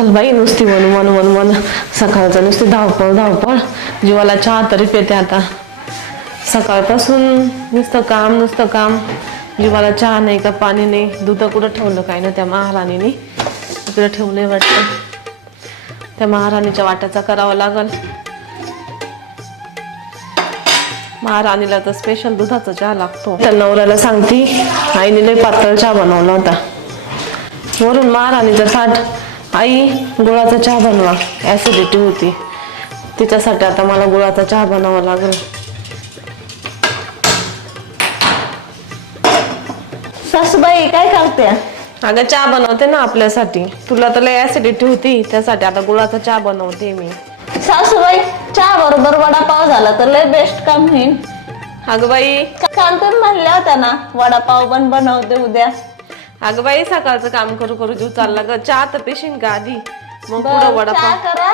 चल बाई नुसती वन मन वन मन सकाळचं नुसती धावपळ धावपळ. जीवाला चहा तरी पेते आता. सकाळपासून नुसतं काम नुसतं काम. जीवाला चहा नाही का पाणी नाही. दूध कुठं ठेवलं काय ना त्या महाराणीने? इकडे ठेवलंय वाटतं. त्या महाराणीच्या वाट्याचा करावा लागल. महाराणीला तर स्पेशल दुधाचा चहा लागतो. त्या नवऱ्याला सांगती आईने लय पातळ चहा बनवला होता. वरून महाराणीचा साठ आई गुळाचा चहा बनवा. ऍसिडिटी होती. तिच्यासाठी आता मला गुळाचा चहा बनावा लागेल. सासूबाई काय करते? अगं चहा बनवते ना आपल्यासाठी. तुला तर लय ऍसिडिटी होती. त्यासाठी आता गुळाचा चहा बनवते मी. सासूबाई चहा बरोबर वडापाव झाला तर लय बेस्ट काम होईल अगं बाई. काल तर म्हणल्या होत्या ना वडापाव पण बनवते उद्या. अगं बाई सकाळचं काम करू करू जीव चालला ग. चहा तर पेशीन का आधी? मग पुढं बरं, चहा वडापाव करा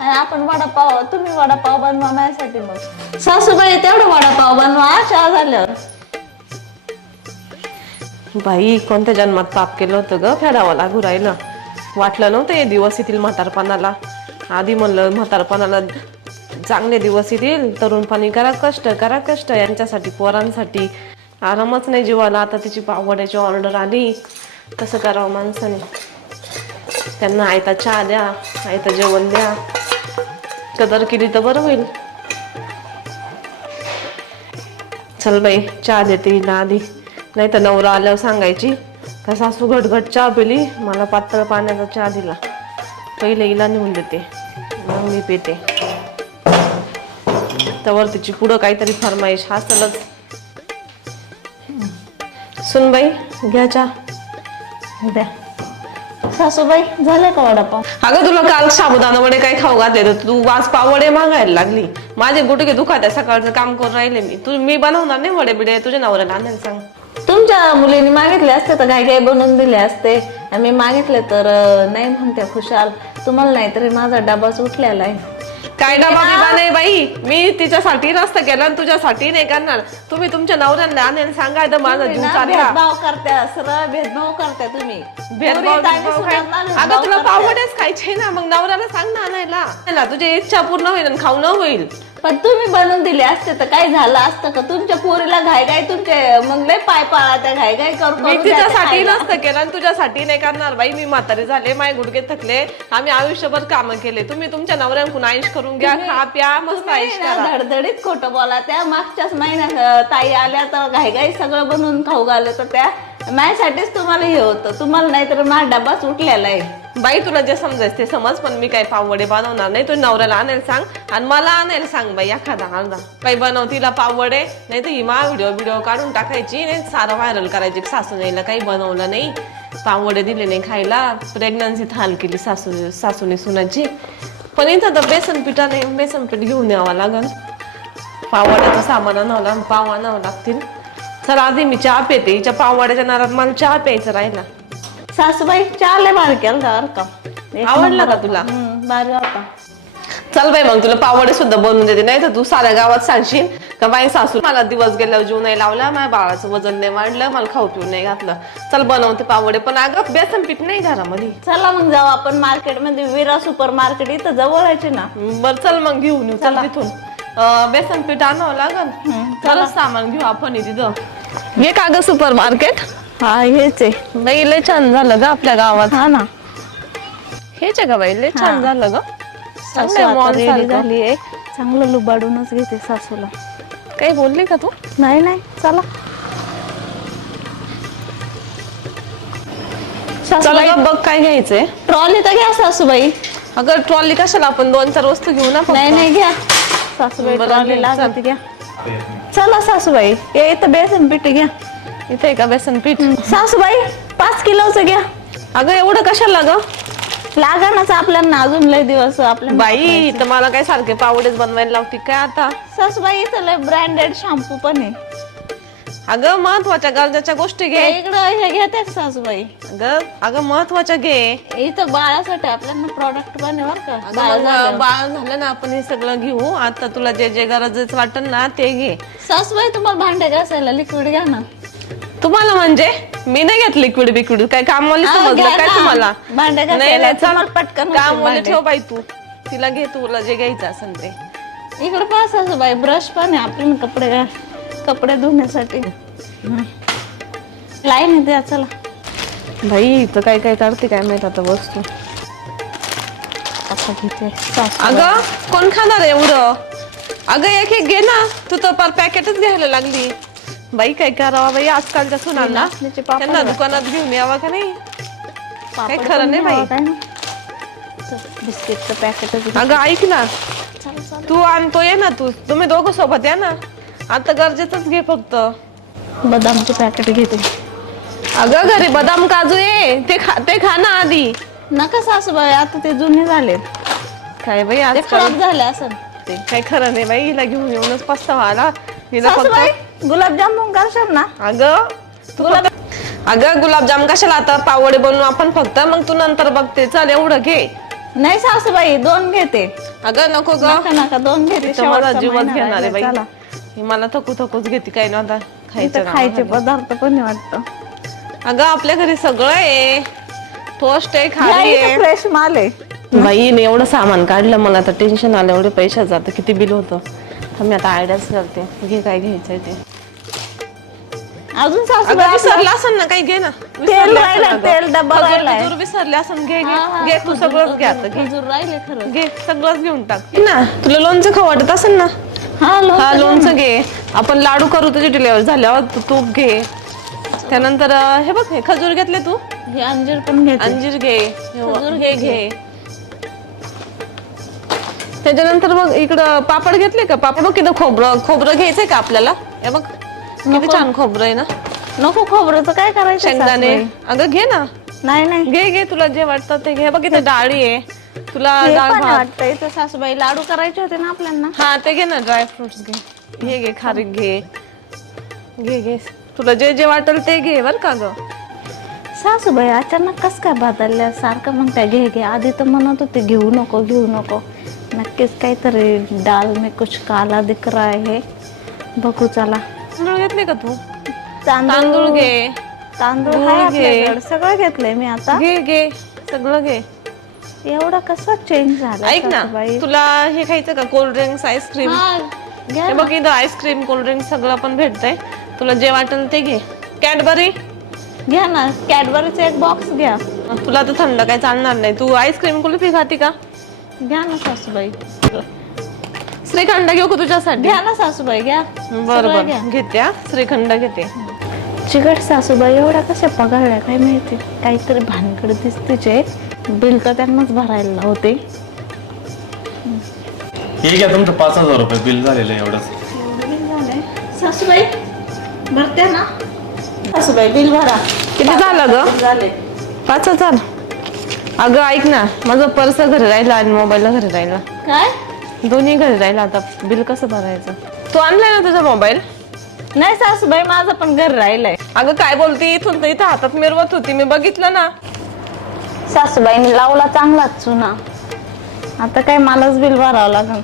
आणि आपण वडापाव तुम्ही वडापाव बनवा माझ्यासाठी मग. सासूबाई तेवढं वडापाव बनवा चहा झाल्यावर. बाई कोणत्या जन्मात पाप केलं होतं ग? फेडावं लागू राहिलं. वाटलं नव्हतं हे दिवस येतील म्हातारपणाला. आधी म्हणलं म्हातारपणाला चांगले दिवस येतील. तरुणपणी करा कष्ट करा कष्ट यांच्यासाठी पोरांसाठी. आरामच नाही जीवाला. आता तिची पावड्याची ऑर्डर आली. कसं करावं माणसाने. त्यांना आयता चहा द्या आयता जेवण द्या. कदर केली तर बरं होईल. चल बाई चहा देते हिला आधी. नाही तर नवरा आल्यावर सांगायची. का सासू घटघट चहा पिली मला पातळ पाण्याचा चहा दिला. पहिले हिला नेऊन देते. मग मी पिते. त्यावर तिची पुढं काहीतरी फरमाईश. हासलच सुन बाई घ्या चहा. द्या. सासूबाई झाले का वडापाव? अगं तुला काल साबुदाणा वडे काय खाऊ घातले तर तू वाज पावडे मागायला लागली. माझे गुडघे दुखात आहे सकाळचं काम करून राहिले मी. तू मी बनवणार नाही वडे बिडे तुझ्या नवऱ्याला आणायला सांग. तुमच्या मुलीने मागितले असते तर काही काही बनवून दिले असते. आणि मी मागितले तर अं, नाही म्हणते खुशाल. तुम्हाला नाही तरी माझा डबाच उठलेला आहे. काय डबा बिबा नाही बाई? मी तिच्यासाठी रस्ता केला आणि तुझ्यासाठी नाही करणार. तुम्ही तुमच्या नवऱ्यांना आणेल सांगा तर माझा जीव चालला. भेदभाव करत्या सरळ भेदभाव करत्या तुम्ही. भेदभाव पुरी बिदभाव काय? अगं तुला करत्या. पावडेच खायचे ना मग नवऱ्याला सांग ना आणायला. तुझी इच्छा पूर्ण होईल आणि खाऊ न होईल. पण तुम्ही बनवून दिले असते तर काय झालं असतं का? तुमच्या पोरीला घाय घाय तुमचे मग लय पाय पाळा त्या घाय घाय करू मी करू द्या त्या तिच्यासाठी खायला. नसतं केलं आणि तुझ्यासाठी नाही करणार बाई. मी म्हातारे झाले माझे गुडघे थकले आम्ही आयुष्यभर कामं केले. तुम्ही तुमच्या नवऱ्यांकडून आयुष करून घ्या खा प्या मस्त आयुष तुम्ही ना करा. धडधडीत खोटं बोला त्या मागच्याच महिन्यात अं, ताई आल्या तर घाई घाई सगळं बनवून खाऊ घालत तर त्या माझ्यासाठीच तुम्हाला हे होतं. तुम्हाला नाहीतर माझा डब्बाच उठलेला आहे. बाई तुला जे समजायचं ते समज पण मी काही पाववडे बनवणार नाही. तू नवऱ्याला आणायला सांग आणि मला आणायला सांग बाई एखादा अर्धा काही बनव तिला पाववडे. नाही तर मा व्हिडिओ व्हिडिओ काढून टाकायची नाही सारं व्हायरल करायची. सासू नाहीला काही बनवलं नाही. पाववडे दिले नाही खायला. प्रेग्नन्सीत हाल केली सासू सासूने सुनाची. पण इथं तर बेसन पिठा नाही बेसन पीठ घेऊन यावं लागल पाववड्याचं सामान आणावं लाग पाव आणावं लागतील. चल आधी मी चहा पेते. हिच्या पाववड्याच्या नारात मला चहा प्यायचं राहिला. सासूबाई चालले भारी केलं का बरं का. आवडला का तुला? हम्म, भारी होता. चल बाई मग तुला पावडे सुद्धा बनवून देते. नाही तर तू साऱ्या गावात सांगशील का बाई सासू मला दिवस गेल्यावर जीव नाही लावला माझ्या बाळाचं वजन नाही वाढलं मला खाऊ पिऊ नाही घातलं. चल बनवते पावडे पण अगं बेसन पीठ नाही घरामध्ये. चला मग जाऊ आपण मार्केटमध्ये विरा सुपर मार्केट इथं जवळ आहे ना. बर चल मग घेऊन येऊ. चल. तिथून. बेसन पीठ आणावं लागल खरंच सामान घेऊ आपण तिथं. हे का ग सुपर मार्केट हा हेच आहे. बाई लय छान झालं ग आपल्या गावात. हा ना. हेच आहे का बाई लय छान झालं ग. चांगलं आता mall ready सारखं. झाली आहे. चांगलं लुबाडूनच घेते सासूला. काही बोलली का तू? नाही नाही. चला. चल सासूबाई ग बघ काय घ्यायचंय. ट्रॉली तर घ्या सासूबाई. अगं ट्रॉली कशाला आपण दोन चार वस्तू घेऊ ना फक्त. नाही नाही घ्या. सासूबाई बरं, ट्रॉली घे, लागत घ्या. चला सासूबाई ये इथं बेसन पीठ घ्या. इथे आहे का बेसन पीठ? सासूबाई पाच किलोचं घ्या. अगं एवढं कशाला ग लागणच आपल्याला अजून लय दिवस आपल्या बाई तर मला काय सारखे पावडेच बनवायला लावते काय आता? सासूबाई इथं लय ब्रँडेड शॅम्पू पण आहे. अगं महत्त्वाच्या गरजेच्या गोष्टी घे. इकडं हे घेते सासूबाई. अगं अगं महत्त्वाच्या घे. इथं बाळासाठी आपल्याला प्रॉडक्ट बरं का. अगं बाळ मग झाल्यावर. बाळ झालं ना आपण हे सगळं घेऊ. आता तुला जे जे गरजेचं वाटेल ना ते घे. सासूबाई तुम्हाला भांडे घासायला लिक्विड घ्या ना. तुम्हाला म्हणजे? मी नाही घेत लिक्विड बिक्विड काय कामवाली हा, समजलं घ्या काय ना. तुम्हाला? भांडे नाही घासायला नाही चल. तुम्हाला पटकन होतील कामवाली भांडे. ठेव बाई तू. तिला घे तुला जे घ्यायचं असेल ते. इकडे पास असं बाई ब्रश पण आहे. आपले कपडे कपडे धुण्यासाठी. लाईन द्या चला. भाई इथं काय काय काढते काय माहीत आता वस्तू. आता घेते. सासू अगं कोण खाणार आहे एवढं? अगं एक एक घे ना. तू तर पर पॅकेटच घ्यायला लागली. बाई काय करावा बाई? आजकालच्या सुनांना नाचणीचे पापड त्यांना. दुकानात घेऊन यावं का नाही? पापड काही खरं पण नाही घ्यावं बाई. काय ना. चल, बिस्किटचं पॅकेटच अगं ऐक ना. चल चल तू आणतो ये ना तू. तुम्ही दोघं सोबत या ना. आता गरजेचंच घे फक्त. बदामचं पॅकेट घेते. अगं घरी बदाम काजू ये. ते खा ते खा ना आधी. नका सासूबाई आता ते जुने झाले काय बाई ते आजकाल खराब झाले असं ते काही खरं नाही बाई हिला घेऊन येऊनच पस्तावा आला. हिला सासूबाई फक्त गुलाबजामुन करशाल ना? अगं तू अगं गुलाबजाम कशाला आता? पावडे बनवू आपण फक्त. मग तू नंतर बघते. चल एवढं घे. नाही सासूबाई दोन घेते. अगं नको ग. नका नका दोन घेते. मला शेवटचा जीवच महिना घेणार आहे राहिलाय, बाई. चला. ही मला थकू थकूच घेते काय ना आता खायचं इथं खायचे पदार्थ पण वाटतं. अगं आपल्या घरी सगळं आहे. टोस्ट आहे आहे. फ्रेश माल आहे. बाईने एवढं सामान काढलं मला आता टेन्शन आलं एवढे पैशाचं आता किती बिल होतं. तर मी आता आयडियाच करते. घे काय घ्यायचंय ते. अजून अगं सासूबाई विसरलं असेल ना काही घे ना. तेल असेल अगं. तेल डब्बा खजूर राहिलाय. बिजूर विसरले असेल घे घे. घे तू सगळंच घे आता घे. खजूर राहिले खरं घे सगळंच घेऊन टाक. ना तुला लोणचं खाऊ वाटत असेल ना? हा लोणचं घे. आपण लाडू करू तुझी डिलेवर झाल्यावर तू तूप घे. त्यानंतर अं, हे बघ हे खजूर घेतले तू? हे अंजीर पण घेते. अंजीर घे. खजूर घे घे. त्याच्यानंतर बघ इकडं पापड घेतले का? पापड बघ किती खोबरं खोबरं घ्यायचंय का आपल्याला? हे बघ किती छान खोबरं आहे ना? नको खोबरं काय करायचं शेंगदाणे. सासूबाई? अगं घे ना. नाही नाही. घे घे तुला जे वाटतं ते घे. बघ इथे डाळी आहे. तुला हे डाळ पण भात. वाटतं इथं सासूबाई लाडू करायचे होते ना आपल्याला हा ते घे ना ड्राय फ्रुट्स घे. हे घे खारीक घे. घे घे. तुला जे जे वाटेल ते घे बर का ग? सासूबाई अचानक कस काय बदलल्या? सारखं म्हणताय घे घे. आधी तर म्हणत होते घेऊ नको घेऊ नको. नक्कीच काहीतरी डाल में कुछ काला दिख रहा है बघू चला. तांदूळ घेतले का तू? तांदूळ घे. तांदूळ आहे घे. आपल्याकडे. सगळं घेतलंय मी आता. घे घे. सगळं घे. एवढं कसं चेंज झालं ऐक ना सासूबाई? तुला हे खायचं का? कोल्ड ड्रिंक्स आईस्क्रीम हा, घ्या हे ना. बघ इथं आईस्क्रीम कोल्ड ड्रिंक सगळं पण भेटतंय. तुला जे वाटेल ते घे. कॅडबरी घ्या ना कॅडबरीचा एक बॉक्स घ्या. तुला तर थंड काय चालणार नाही. तू आईस्क्रीम कुल्फी खाती का? घ्या ना सासूबाई. श्रीखंड घेऊ का तुझ्यासाठी? घ्या ना सासूबाई घ्या. बरं सगळं घ्या. बरं घेते हा. श्रीखंड घेते. चिकट सासूबाई एवढ्या कशा पगारल्या काय माहिती? काहीतरी भानगड दिसतेच बिल तर त्यांनाच भरायला होते. हे घ्या तुमचं पाच हजार रुपये बिल झालेलं आहे एवढंच. सासूबाई भरते ना? सासूबाई बिल भरा. किती झालं ग? झाले. पाच हजार? अगं ऐक ना माझं पर्स घरी राहिला आणि मोबाईल घरी राहिला. काय? दोन्ही घरी राहिला आता बिल कसं भरायचं? तू आणलाय ना तुझा मोबाईल? नाही सासूबाई माझं पण घर राहिलंय. अगं काय बोलती? इथून तर इथं हातात मिरवत होती मी बघितलं ना. सासूबाईने लावला चांगलाच चुना. आता काय मलाच बिल भरावं लागेल